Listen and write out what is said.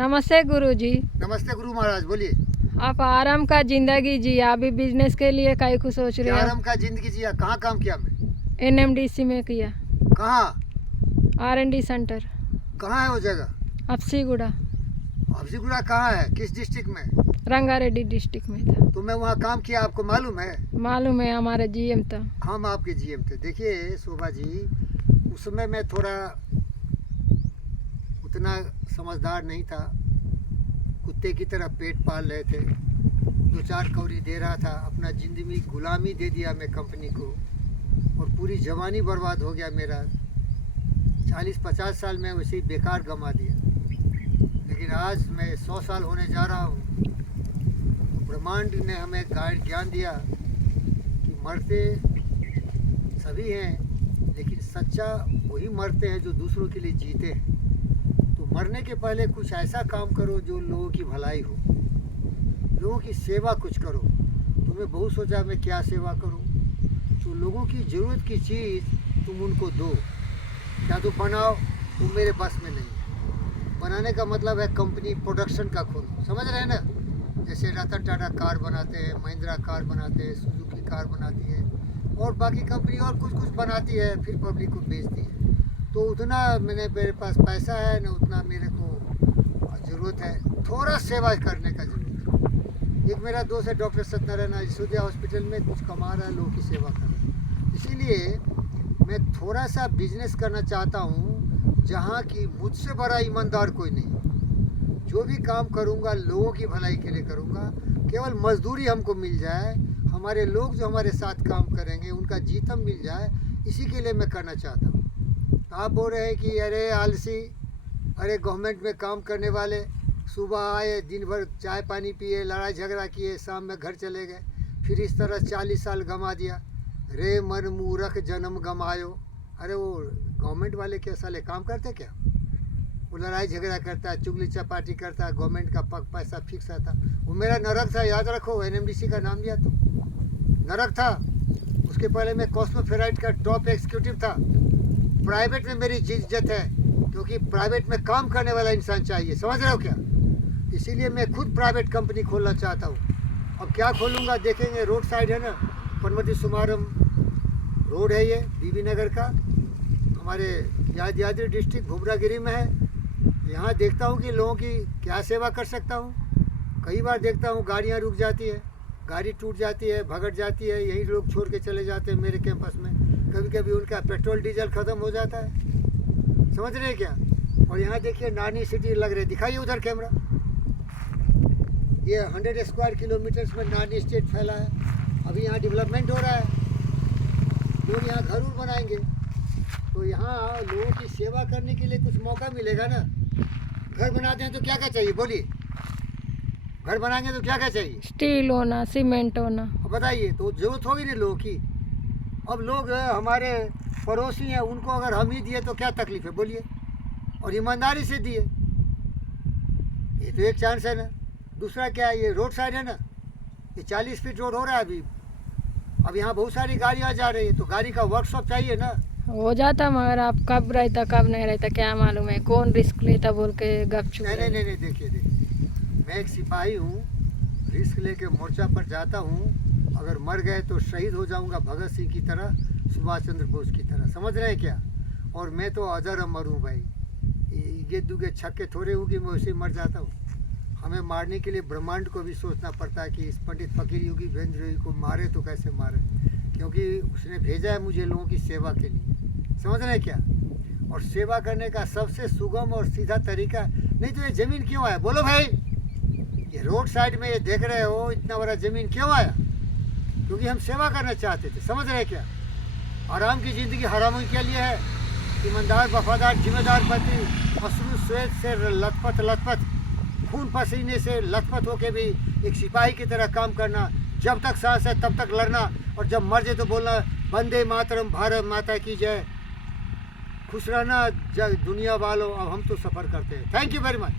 नमस्ते गुरुजी। नमस्ते गुरु महाराज, बोलिए। आप आराम का जिंदगी जिया, अभी बिजनेस के लिए काहे को सोच रहे क्या हो? आराम का जिंदगी जिया? कहाँ काम किया मैं? एनएमडीसी में किया। कहाँ? R&D सेंटर कहाँ है वो जगह? अफसीगुड़ा। हफ्सीगुड़ा कहाँ है? किस डिस्ट्रिक्ट में? रंगारेड्डी डिस्ट्रिक्ट में था। तो मैं वहाँ काम किया, आपको मालूम है? मालूम है, हमारा जीएम था। हम आपके जीएम थे। देखिए शोभा जी, उस समय मैं थोड़ा उतना समझदार नहीं था। कुत्ते की तरह पेट पाल रहे थे, 2-4 कौड़ी दे रहा था, अपना ज़िंदगी गुलामी दे दिया मैं कंपनी को, और पूरी जवानी बर्बाद हो गया मेरा। 40-50 साल में वैसे ही बेकार गंवा दिया। लेकिन आज मैं 100 साल होने जा रहा हूँ। ब्रह्मांड ने हमें ज्ञान दिया कि मरते सभी हैं, लेकिन सच्चा वही मरते हैं जो दूसरों के लिए जीते हैं। तो मरने के पहले कुछ ऐसा काम करो जो लोगों की भलाई हो, लोगों की सेवा कुछ करो। तो मैं बहुत सोचा मैं क्या सेवा करूं। तो लोगों की ज़रूरत की चीज़ तुम उनको दो, क्या तो बनाओ, वो मेरे बस में नहीं है। बनाने का मतलब है कंपनी प्रोडक्शन का खोलो, समझ रहे हैं ना? जैसे रतन टाटा कार बनाते हैं, महिंद्रा कार बनाते हैं, सुजुकी कार बनाती है, और बाकी कंपनी और कुछ कुछ बनाती है, फिर पब्लिक को बेचती है। तो उतना मेरे पास पैसा है न, उतना मेरे को ज़रूरत है थोड़ा सेवा करने का ज़रूरत है। एक मेरा दोस्त है डॉक्टर सत्यनारायण, यशोदया हॉस्पिटल में कुछ कमा रहा है, लोगों की सेवा कर रहा है। इसीलिए मैं थोड़ा सा बिजनेस करना चाहता हूँ जहाँ की मुझसे बड़ा ईमानदार कोई नहीं। जो भी काम करूँगा लोगों की भलाई के लिए करूँगा, केवल मजदूरी हमको मिल जाए, हमारे लोग जो हमारे साथ काम करेंगे उनका जीतम मिल जाए, इसी के लिए मैं करना चाहता हूँ। आप बोल रहे हैं कि अरे आलसी, अरे गवर्नमेंट में काम करने वाले सुबह आए, दिन भर चाय पानी पिए, लड़ाई झगड़ा किए, शाम में घर चले गए, फिर इस तरह 40 साल गंवा दिया। रे मन मूर्ख जन्म गंवायो। अरे वो गवर्नमेंट वाले क्या साले काम करते क्या? वो लड़ाई झगड़ा करता है, चुगली चपाटी करता है, गवर्नमेंट का पैसा फिक्स आता। वो मेरा नरक था, याद रखो। एनएमडीसी का नाम लिया तो नरक था। उसके पहले मैं कॉस्मोफेराइट का टॉप एग्जीक्यूटिव था। प्राइवेट में मेरी इज्जत है, क्योंकि प्राइवेट में काम करने वाला इंसान चाहिए, समझ रहे हो क्या? इसीलिए मैं खुद प्राइवेट कंपनी खोलना चाहता हूँ। अब क्या खोलूँगा देखेंगे। रोड साइड है ना, पनमती सुमारम रोड है, ये बीबी नगर का, हमारे यादाद्री डिस्ट्रिक्ट भुवनागिरी में है। यहाँ देखता हूँ कि लोगों की क्या सेवा कर सकता हूँ। कई बार देखता हूँ गाड़ियाँ रुक जाती है, गाड़ी टूट जाती है, भगट जाती है, यही लोग छोड़ के चले जाते हैं मेरे कैंपस में। कभी कभी उनका पेट्रोल डीजल ख़त्म हो जाता है, समझ रहे हैं क्या? और यहाँ देखिए नानी सिटी लग रही है, दिखाइए उधर कैमरा। ये 100 स्क्वायर किलोमीटर्स में नानी स्टेट फैला है। अभी यहाँ डेवलपमेंट हो रहा है, लोग यहाँ घर उर बनाएंगे। तो यहाँ लोगों की सेवा करने के लिए कुछ मौका मिलेगा ना। घर बनाते हैं तो क्या क्या चाहिए बोलिए? घर बनाएंगे तो क्या क्या चाहिए? स्टील होना, सीमेंट होना। बताइए, तो जरूरत होगी ना लोगों की। अब लोग हमारे पड़ोसी हैं, उनको अगर हम ही दिए तो क्या तकलीफ है बोलिए? और ईमानदारी से दिए, ये तो एक चांस है ना। दूसरा क्या है, ये रोड साइड है ना, ये 40 फीट रोड हो रहा है अभी। अब यहाँ बहुत सारी गाड़ियाँ जा रही है, तो गाड़ी का वर्कशॉप चाहिए ना। हो जाता, मगर आप कब रहता कब नहीं रहता क्या मालूम है, कौन रिस्क लेता बोल के गपचुप। नहीं, देखिए मैं एक सिपाही हूँ, रिस्क लेके मोर्चा पर जाता हूँ। अगर मर गए तो शहीद हो जाऊंगा भगत सिंह की तरह, सुभाष चंद्र बोस की तरह, समझ रहे हैं क्या? और मैं तो अजर अमर हूँ भाई। ये दुगे छक्के थोड़े हूँ कि मैं वैसे ही मर जाता हूँ। हमें मारने के लिए ब्रह्मांड को भी सोचना पड़ता है कि इस पंडित फकीर योगी वीरेंद्र को मारे तो कैसे मारे, क्योंकि उसने भेजा है मुझे लोगों की सेवा के लिए, समझ रहे हैं क्या? और सेवा करने का सबसे सुगम और सीधा तरीका, नहीं तो ये ज़मीन क्यों आया बोलो भाई? ये रोड साइड में ये देख रहे हो, इतना बड़ा ज़मीन क्यों आया? क्योंकि हम सेवा करना चाहते थे, समझ रहे क्या? आराम की ज़िंदगी हराम के लिए है। ईमानदार, वफादार, जिम्मेदार पति, अश्रु श्वेत से लथपथ, खून पसीने से लथपथ होके भी एक सिपाही की तरह काम करना। जब तक सांस है तब तक लड़ना, और जब मर जाए तो बोलना वंदे मातरम, भारत माता की जय। खुश रहना दुनिया वालों। अब हम तो सफ़र करते हैं। Thank you very much.